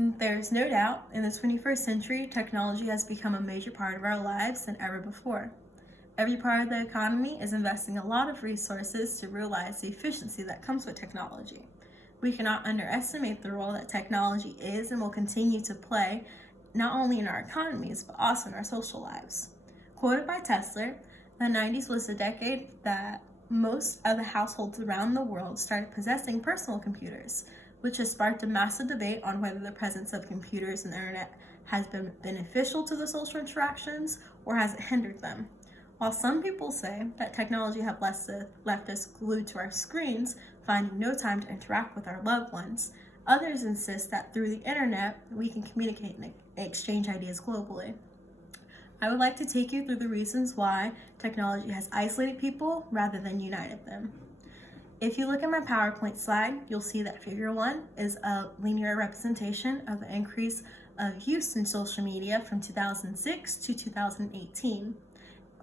There's no doubt in the 21st century, technology has become a major part of our lives than ever before. Every part of the economy is investing a lot of resources to realize the efficiency that comes with technology. We cannot underestimate the role that technology is and will continue to play, not only in our economies, but also in our social lives. Quoted by Tesla, the 90s was the decade that most of the households around the world started possessing personal computers, which has sparked a massive debate on whether the presence of computers and the internet has been beneficial to the social interactions or has it hindered them. While some people say that technology have left us glued to our screens, finding no time to interact with our loved ones, others insist that through the internet we can communicate and exchange ideas globally. I would like to take you through the reasons why technology has isolated people rather than united them. If you look at my PowerPoint slide, you'll see that figure 1 is a linear representation of the increase of use in social media from 2006 to 2018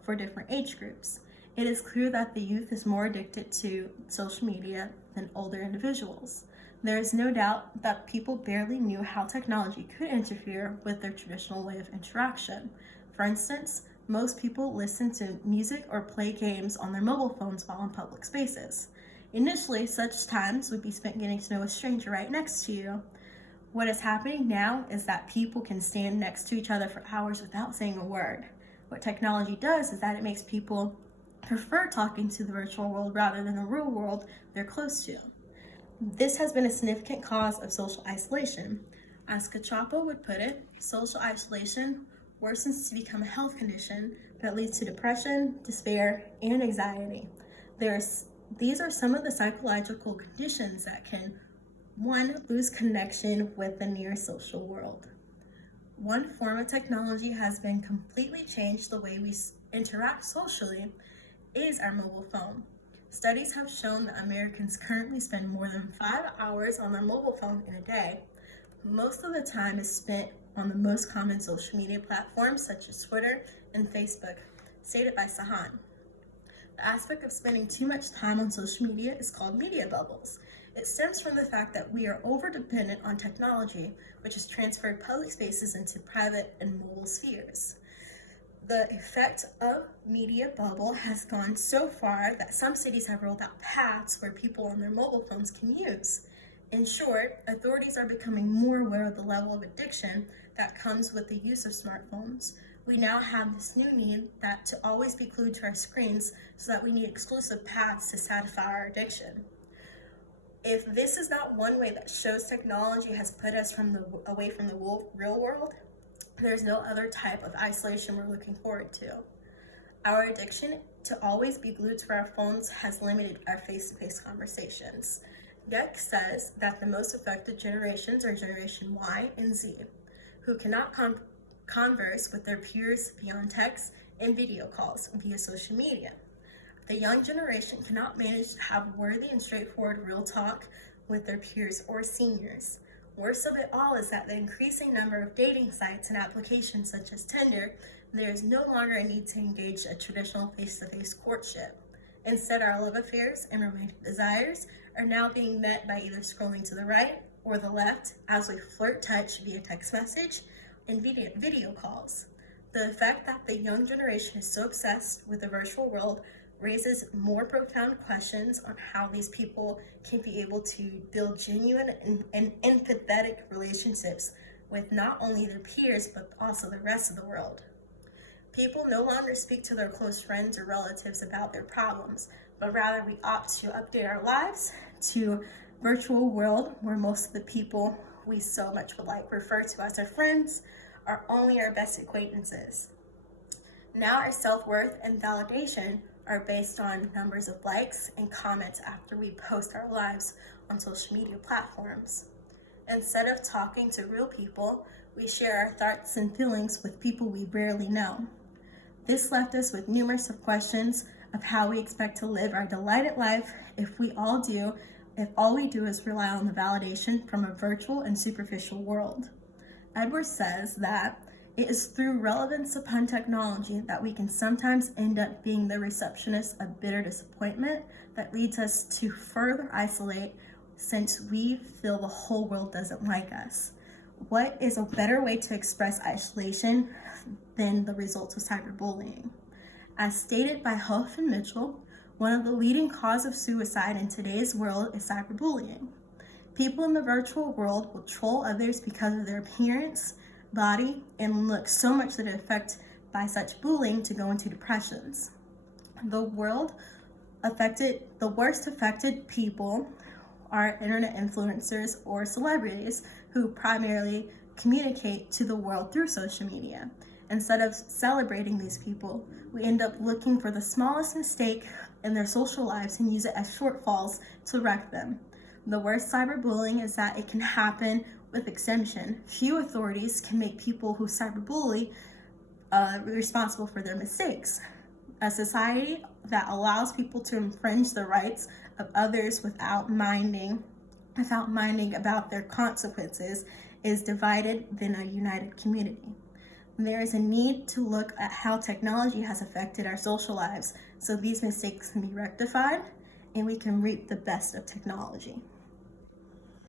for different age groups. It is clear that the youth is more addicted to social media than older individuals. There is no doubt that people barely knew how technology could interfere with their traditional way of interaction. For instance, most people listen to music or play games on their mobile phones while in public spaces. Initially, such times would be spent getting to know a stranger right next to you. What is happening now is that people can stand next to each other for hours without saying a word. What technology does is that it makes people prefer talking to the virtual world rather than the real world they're close to. This has been a significant cause of social isolation. As Cachapo would put it, social isolation worsens to become a health condition that leads to depression, despair, and anxiety. These are some of the psychological conditions that can, 1, lose connection with the near social world. One form of technology has been completely changed the way we interact socially is our mobile phone. Studies have shown that Americans currently spend more than 5 hours on their mobile phone in a day. Most of the time is spent on the most common social media platforms such as Twitter and Facebook, stated by Sahan. The aspect of spending too much time on social media is called media bubbles. It stems from the fact that we are over-dependent on technology, which has transferred public spaces into private and mobile spheres. The effect of media bubble has gone so far that some cities have rolled out paths where people on their mobile phones can use. In short, authorities are becoming more aware of the level of addiction that comes with the use of smartphones. We now have this new need that to always be glued to our screens so that we need exclusive paths to satisfy our addiction. If this is not one way that shows technology has put us away from the real world, there's no other type of isolation we're looking forward to. Our addiction to always be glued to our phones has limited our face-to-face conversations. Deck says that the most affected generations are Generation Y and Z, who cannot converse with their peers beyond text and video calls via social media. The young generation cannot manage to have worthy and straightforward real talk with their peers or seniors. Worst of it all is that the increasing number of dating sites and applications such as Tinder, there is no longer a need to engage a traditional face-to-face courtship. Instead, our love affairs and romantic desires are now being met by either scrolling to the right or the left as we flirt touch via text message and video calls. The fact that the young generation is so obsessed with the virtual world raises more profound questions on how these people can be able to build genuine and empathetic relationships with not only their peers but also the rest of the world. People no longer speak to their close friends or relatives about their problems, but rather we opt to update our lives to virtual world where most of the people we so much would like refer to as our friends are only our best acquaintances. Now our self-worth and validation are based on numbers of likes and comments after we post our lives on social media platforms. Instead of talking to real people, we share our thoughts and feelings with people we rarely know. This left us with numerous of questions of how we expect to live our delighted life if all we do is rely on the validation from a virtual and superficial world. Edwards says that it is through relevance upon technology that we can sometimes end up being the receptionist of bitter disappointment that leads us to further isolate since we feel the whole world doesn't like us. What is a better way to express isolation than the results of cyberbullying? As stated by Huff and Mitchell, one of the leading causes of suicide in today's world is cyberbullying. People in the virtual world will troll others because of their appearance, body, and look so much that are affected by such bullying to go into depressions. The worst affected people are internet influencers or celebrities who primarily communicate to the world through social media. Instead of celebrating these people, we end up looking for the smallest mistake in their social lives and use it as shortfalls to wreck them. The worst cyberbullying is that it can happen with exemption. Few authorities can make people who cyberbully responsible for their mistakes. A society that allows people to infringe the rights of others without minding about their consequences is divided than a united community. There is a need to look at how technology has affected our social lives so these mistakes can be rectified and we can reap the best of technology.